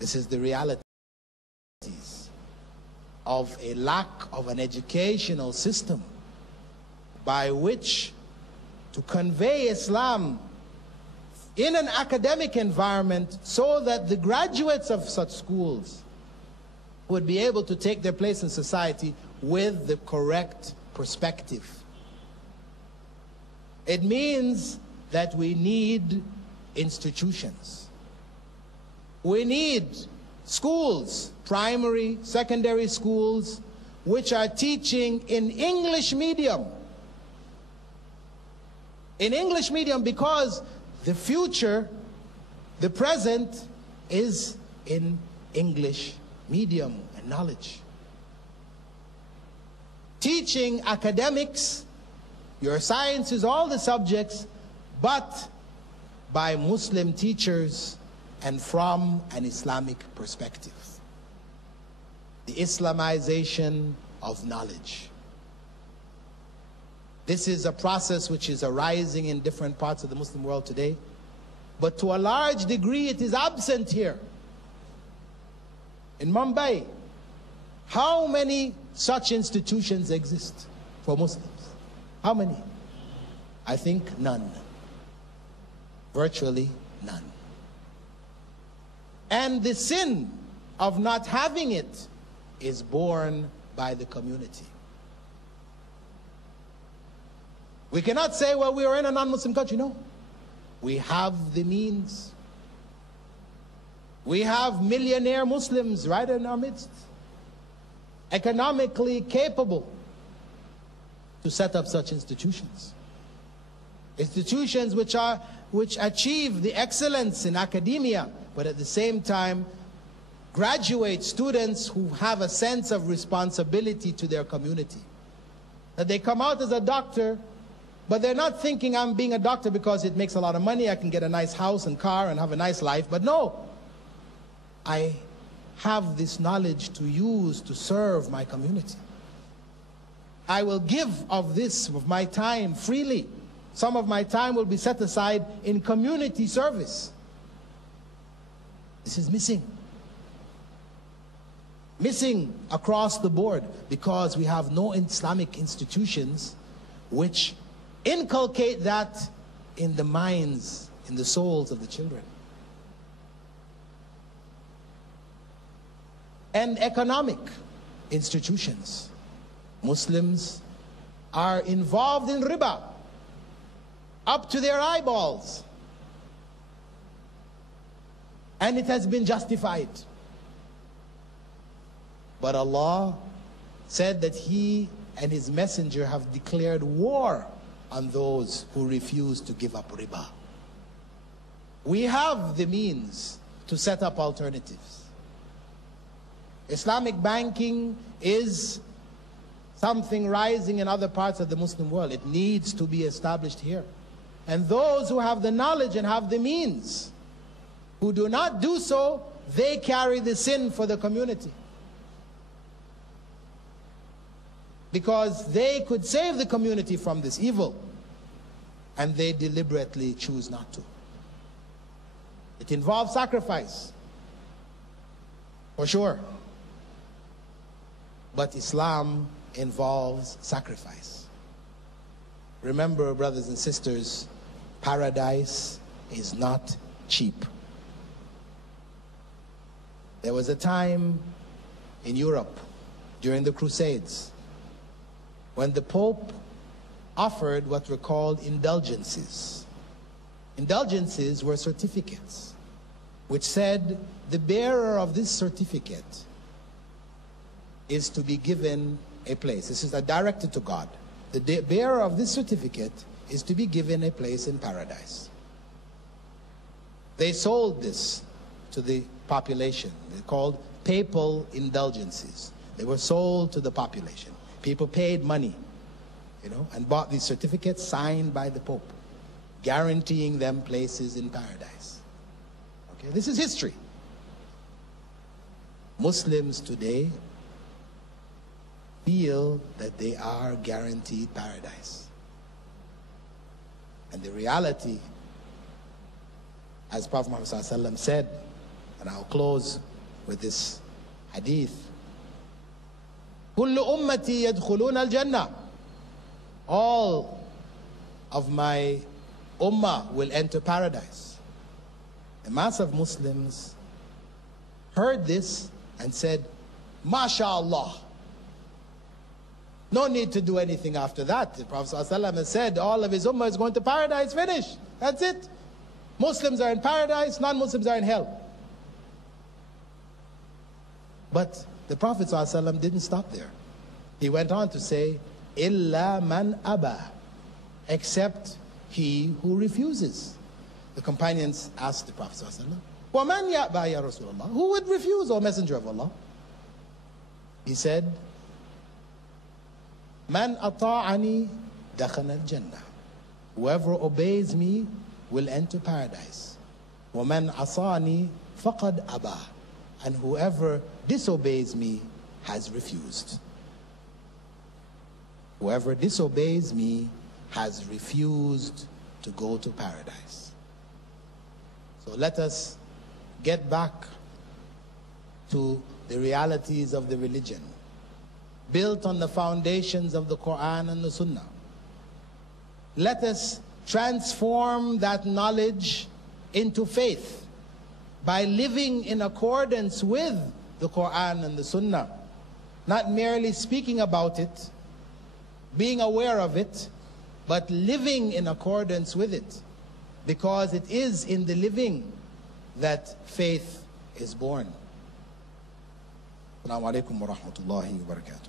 This is the reality of a lack of an educational system by which to convey Islam in an academic environment so that the graduates of such schools would be able to take their place in society with the correct perspective. It means that we need institutions. We need schools, primary, secondary schools, which are teaching in English medium. In English medium, because the future, the present, is in English medium and knowledge. Teaching academics, your sciences, all the subjects, but by Muslim teachers and from an Islamic perspective. The Islamization of knowledge. This is a process which is arising in different parts of the Muslim world today, but to a large degree it is absent here. In Mumbai, how many such institutions exist for Muslims? How many? I think none. Virtually none. And the sin of not having it is borne by the community. We cannot say, well, we are in a non-Muslim country. No. We have the means. We have millionaire Muslims right in our midst, economically capable to set up such institutions. Institutions which achieve the excellence in academia, but at the same time graduate students who have a sense of responsibility to their community. That they come out as a doctor, but they're not thinking I'm being a doctor because it makes a lot of money, I can get a nice house and car and have a nice life. But no, I have this knowledge to use to serve my community. I will give of this, of my time, freely. Some of my time will be set aside in community service. This is missing. Missing across the board because we have no Islamic institutions which inculcate that in the minds, in the souls of the children. And economic institutions. Muslims are involved in riba up to their eyeballs. And it has been justified. But Allah said that He and His Messenger have declared war on those who refuse to give up riba. We have the means to set up alternatives. Islamic banking is something rising in other parts of the Muslim world. It needs to be established here. And those who have the knowledge and have the means, who do not do so, they carry the sin for the community. Because they could save the community from this evil, and they deliberately choose not to. It involves sacrifice, for sure. But Islam involves sacrifice. Remember, brothers and sisters, paradise is not cheap. There was a time in Europe during the Crusades when the Pope offered what were called indulgences. Indulgences were certificates which said the bearer of this certificate is to be given a place. This is directed to God. The bearer of this certificate is to be given a place in paradise. They sold this to the population. They're called papal indulgences. They were sold to the population. People paid money, and bought these certificates signed by the Pope, guaranteeing them places in paradise. Okay, this is history. Muslims today feel that they are guaranteed paradise. And the reality, as Prophet Muhammad ﷺ said, and I'll close with this hadith. كل أمتي يدخلون الجنة. All of my ummah will enter paradise. The mass of Muslims heard this and said, MashaAllah. No need to do anything after that. The Prophet ﷺ has said all of his ummah is going to paradise, finish. That's it. Muslims are in paradise, non-Muslims are in hell. But the Prophet ﷺ didn't stop there. He went on to say, إِلَّا مَنْ أَبَى, except he who refuses. The companions asked the Prophet ﷺ, وَمَنْ يَأْبَى يَا رَسُولَ اللَّهِ, who would refuse, O Messenger of Allah? He said, Man ata'ani dakhala al-jannah. Whoever obeys me will enter paradise. وَمَنْ عَصَانِي فَقَدْ أَبَى. And whoever disobeys me has refused. Whoever disobeys me has refused to go to paradise. So let us get back to the realities of the religion, built on the foundations of the Quran and the Sunnah. Let us transform that knowledge into faith by living in accordance with the Quran and the Sunnah, not merely speaking about it, being aware of it, but living in accordance with it, because it is in the living that faith is born. Assalamu alaikum wa rahmatullahi wa barakatuh.